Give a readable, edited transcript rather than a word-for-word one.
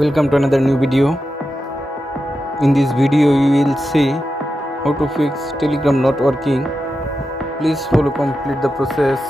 Welcome to another new video. In this video you will see how to fix Telegram not working. Please follow complete the process.